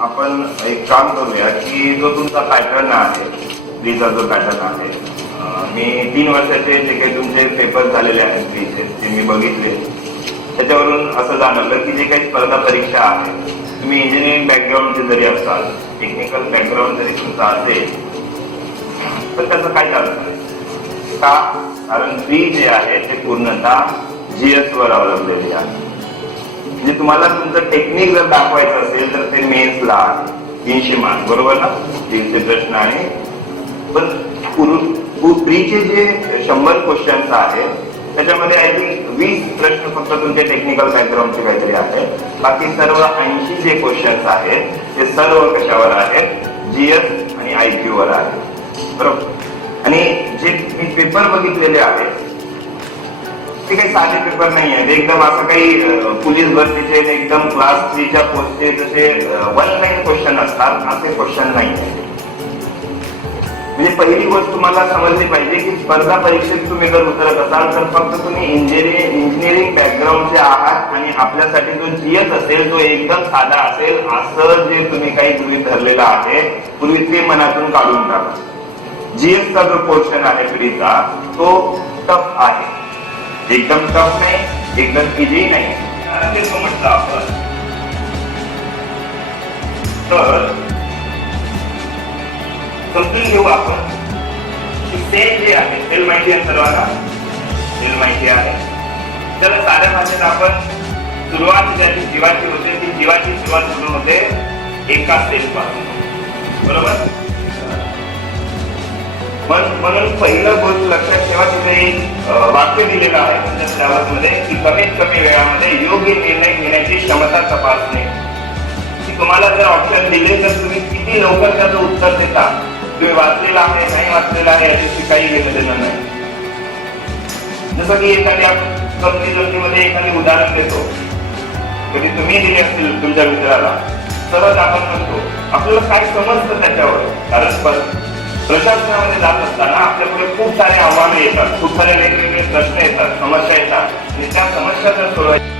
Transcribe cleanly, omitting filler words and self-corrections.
आपण एक काम करूया की जो तुमचा पॅटर्न आहे, प्रीचा जो पॅटर्न आहे, मी 3 वर्षाचे जे काही तुमचे पेपर झालेले आहेत प्रीचे ते मी बघितले. त्याच्यावरून असं जाणवलं की जे काही स्पर्धा परीक्षा आहे, तुम्ही इंजिनिअरिंग बॅकग्राऊंडचे जरी असाल, टेक्निकल बॅकग्राऊंड जरी तुमचा असेल, तर त्याचं काय अर्थ नाही का? कारण प्री जे आहे ते पूर्णतः जीएस वर अवलंबलेली आहे. म्हणजे तुम्हाला तुमचं टेक्निक जर दाखवायचं असेल तर ते मेन्सला आहे 300 मार्क, बरोबर ना? 300 प्रश्न आहे. पण प्रीचे जे 100 क्वेश्चन्स आहेत त्याच्यामध्ये आय थिंक 20 प्रश्न फक्त तुमचे टेक्निकल बॅकग्राऊंडचे काहीतरी आहे. बाकी सर्व 80 जे क्वेश्चन्स आहेत ते सर्व कशावर आहेत? जीएस आणि आयक्यू वर आहेत, बरोबर? आणि जे मी पेपर बघितलेले आहेत ते काही साधे पेपर नाही आहेत. एकदम असं काही पोलीस भरतीचे एकदम क्लास 3च्या पोस्टचे जसे 1 लाईन क्वेश्चन असतात असे क्वेश्चन नाही आहेत. म्हणजे पहिली गोष्ट तुम्हाला समजली पाहिजे की स्पर्धा परीक्षेत तुम्ही जर उतरत असाल तर फक्त तुम्ही इंजिनिअरिंग बॅकग्राऊंडचे आहात आणि आपल्यासाठी जो जीएस असेल तो एकदम साधा असेल असं जे तुम्ही काही गृहीत धरलेलं आहे पूर्वी ते मनातून काढून टाका. जीएसचा जो पोर्शन आहे प्रीचा तो टफ आहे, एकदम टफ नाही, एकदम इझी नाही, ते समजतं आपण. तर समजून घेऊ आपण की सेल जे आहे, सेल माहिती आहे सर्वांना, सेल माहिती आहे. तर साध्या भाषेत आपण सुरुवात ज्याची जीवाची होते ती जीवाची सुरुवात सुरू होते एका सेल पासून, बरोबर? म्हणून पहिलं गोष्ट लक्षात ठेवा, तिथे एक वाक्य दिलेलं आहे तुमच्या सिलेबस मध्ये की कमीत कमी वेळामध्ये योग्य निर्णय घेण्याची क्षमता तपासणे. की तुम्हाला जर ऑप्शन दिले तर तुम्ही किती लवकर त्याचं उत्तर देता. तुम्ही वाचलेला आहे, नाही वाचलेला आहे याच्याशी काही घेणं देणं नाही. जसं की एखाद्या कंपनीमध्ये एखादी उदाहरण देतो, कधी तुम्ही दिले असतील तुमच्या मित्राला, तरच आपण म्हणतो आपल्याला काय समजतं त्याच्यावर. कारण प्रशासनामध्ये जात असताना आपल्यापुढे खूप सारे आव्हाने येतात, खूप सारे वेगवेगळे प्रश्न येतात, समस्या येतात आणि त्या समस्या जर सोडवायच्या